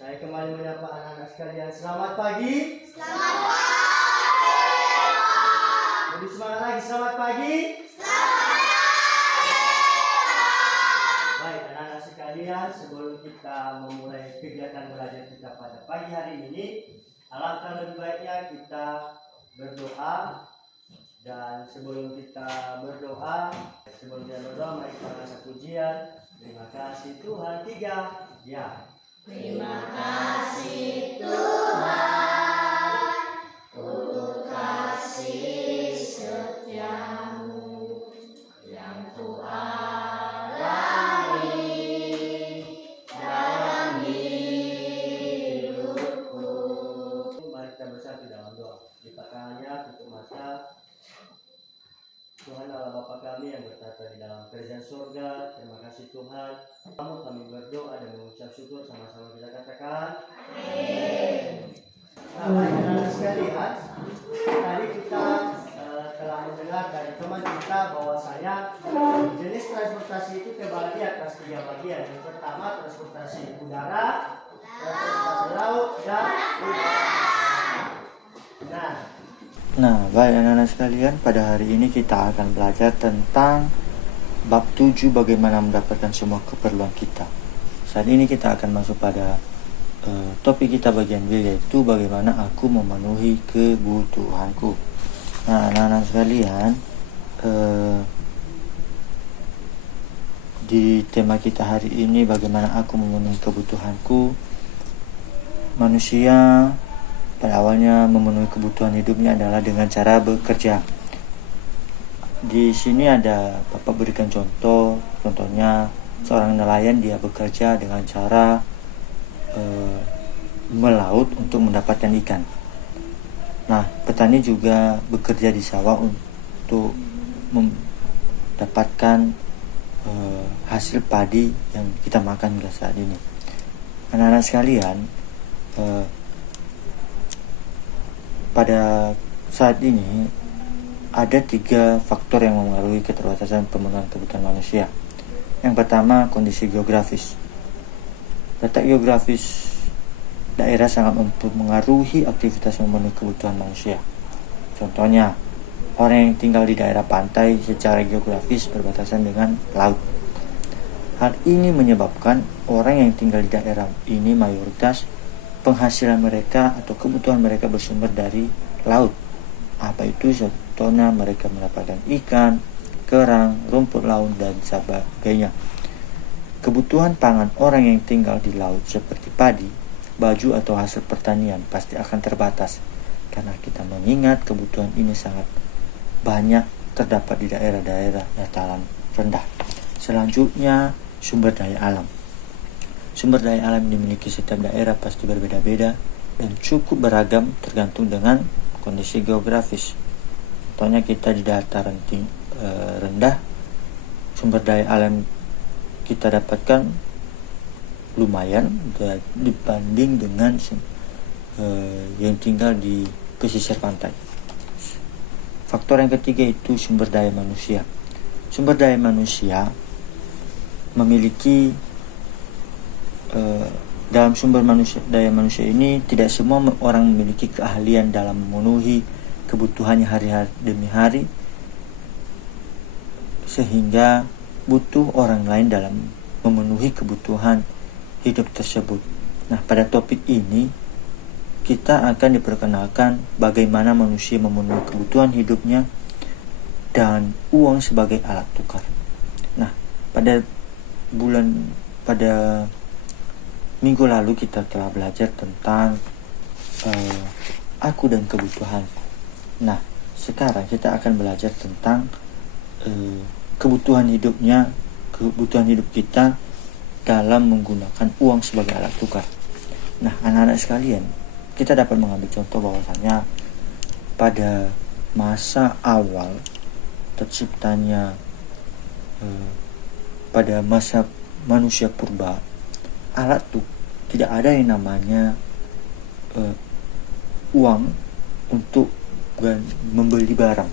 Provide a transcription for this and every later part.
Saya kembali menyapa anak-anak sekalian. Selamat pagi. Selamat pagi. Lebih semangat lagi. Selamat pagi. Selamat pagi. Baik anak-anak sekalian, sebelum kita memulai kegiatan belajar kita pada pagi hari ini, alangkah lebih baiknya kita berdoa. Dan sebelum kita berdoa, mari kita angkat pujian. Terima kasih Tuhan 3. Ya. Terima kasih Tuhan untuk kasih setiamu yang Ku alami dalam hidupku. Mari kita bersatu dalam doa. Lipat tangannya, tutup mata. Tuhan Allah Bapa kami yang bertata di dalam kerajaan surga, terima kasih Tuhan. Kami berdoa dan mengucap syukur, sama-sama kita katakan amin. Nah, baik anak-anak sekalian, tadi kita telah mendengar dari teman kita bahwasanya jenis transportasi itu terbagi atas 3 bagian. Yang pertama transportasi udara, transportasi laut, dan udara. Nah, baik anak-anak sekalian, pada hari ini kita akan belajar tentang bab 7 bagaimana mendapatkan semua keperluan kita. Saat ini kita akan masuk pada topik kita bagian B, yaitu bagaimana aku memenuhi kebutuhanku. Nah, anak-anak sekalian, di tema kita hari ini bagaimana aku memenuhi kebutuhanku. Manusia pada awalnya memenuhi kebutuhan hidupnya adalah dengan cara bekerja. Di sini ada Bapak berikan contohnya seorang nelayan, dia bekerja dengan cara melaut untuk mendapatkan ikan. Nah, petani juga bekerja di sawah untuk mendapatkan hasil padi yang kita makan hingga saat ini. Anak-anak sekalian, pada saat ini ada 3 faktor yang mempengaruhi keterbatasan pemenuhan kebutuhan manusia. Yang pertama, kondisi geografis. Letak geografis daerah sangat mempengaruhi aktivitas memenuhi kebutuhan manusia. Contohnya, orang yang tinggal di daerah pantai secara geografis berbatasan dengan laut. Hal ini menyebabkan orang yang tinggal di daerah ini mayoritas penghasilan mereka atau kebutuhan mereka bersumber dari laut. Apa itu? Contohnya mereka mendapatkan ikan, kerang, rumput laut, dan sebagainya. Kebutuhan pangan orang yang tinggal di laut seperti padi, baju, atau hasil pertanian pasti akan terbatas, karena kita mengingat kebutuhan ini sangat banyak terdapat di daerah-daerah dataran rendah. Selanjutnya, sumber daya alam. Sumber daya alam yang dimiliki setiap daerah pasti berbeda-beda dan cukup beragam tergantung dengan kondisi geografis. Contohnya kita di dataran rendah, sumber daya alam kita dapatkan lumayan dibanding dengan yang tinggal di pesisir pantai. Faktor yang ketiga itu sumber daya manusia. Sumber daya manusia memiliki dalam daya manusia ini tidak semua orang memiliki keahlian dalam memenuhi kebutuhannya hari demi hari, sehingga butuh orang lain dalam memenuhi kebutuhan hidup tersebut. Nah, pada topik ini kita akan diperkenalkan bagaimana manusia memenuhi kebutuhan hidupnya dan uang sebagai alat tukar. Nah, pada minggu lalu kita telah belajar tentang aku dan kebutuhanku. Nah, sekarang kita akan belajar tentang kebutuhan hidup kita dalam menggunakan uang sebagai alat tukar. Nah, anak-anak sekalian, kita dapat mengambil contoh bahwasanya pada masa awal terciptanya pada masa manusia purba, alat tuh tidak ada yang namanya uang untuk membeli barang,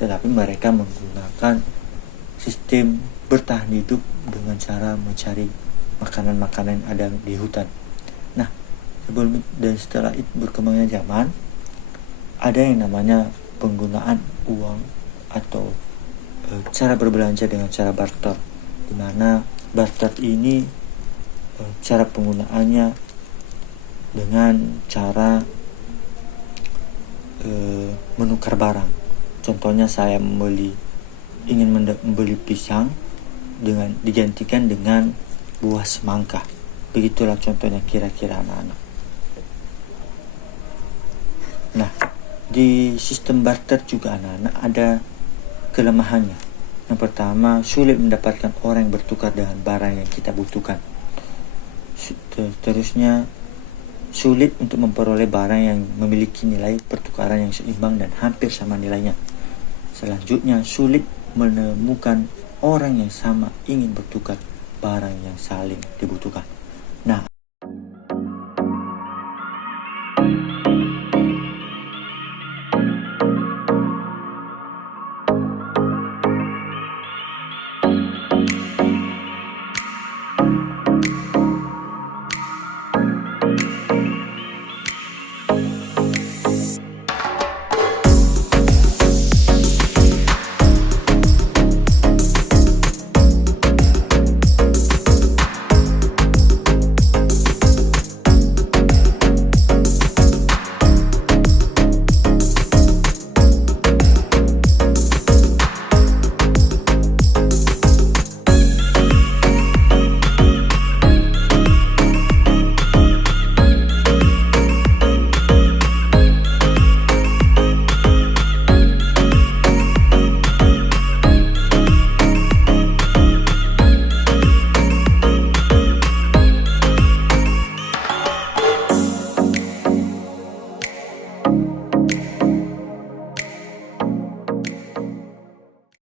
tetapi mereka menggunakan sistem bertahan hidup dengan cara mencari makanan-makanan yang ada di hutan. Nah, Sebelum dan setelah itu berkembangnya zaman, ada yang namanya penggunaan uang atau cara berbelanja dengan cara barter, di mana barter ini cara penggunaannya dengan cara menukar barang. Contohnya saya ingin membeli pisang dengan digantikan dengan buah semangka. Begitulah contohnya kira-kira anak-anak. Nah, di sistem barter juga anak-anak ada kelemahannya. Yang pertama, sulit mendapatkan orang yang bertukar dengan barang yang kita butuhkan. Terusnya, sulit untuk memperoleh barang yang memiliki nilai pertukaran yang seimbang dan hampir sama nilainya. Selanjutnya, sulit menemukan orang yang sama ingin bertukar barang yang saling dibutuhkan.